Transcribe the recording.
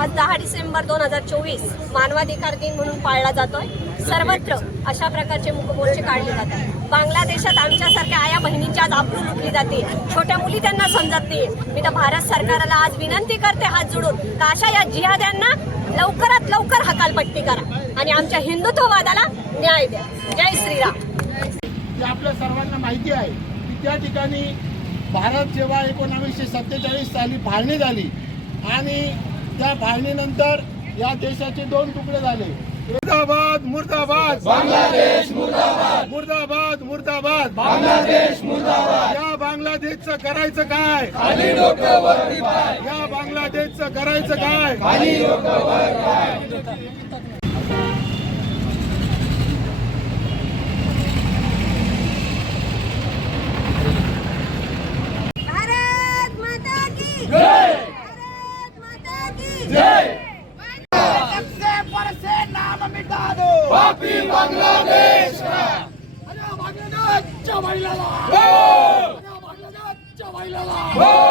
आज 10 डिसेंबर 2024 मानवाधिकार दिन म्हणून पाळला जातोय। सर्वत्र अशा प्रकारचे मुखमोर्चे काढले जातात। बांगलादेशात आमच्यासारख्या आया बहिणींची आज आबरू लुटली जाते। छोट्या मुली त्यांना समजत नाही। मी तर भारत सरकारला आज विनंती करते हात जोडून का अशा या जिहाद्यांना लवकरात लवकर हकालपट्टी करा आणि आमच्या हिंदुत्ववादाला न्याय द्या। जय श्रीराम। आपल्या सर्वांना माहिती आहे की त्या ठिकाणी भारत जेव्हा 1947 साली फाळणी झाली आणि त्या फाळणीनंतर या देशाचे 2 तुकडे झाले। मुर्दाबाद मुर्दाबाद बांगलादेश, मुर्दाबाद मुर्दाबाद मुर्दाबाद बांगलादेश, मुर्दाबाद। या बांगलादेशचं करायचं काय? खाली डोकं वरती पाय। या बांगलादेशचं करायचं काय? खाली डोकं वर पाय। पापी बांग्लादेश का बांग्लादेशच्या महिलाला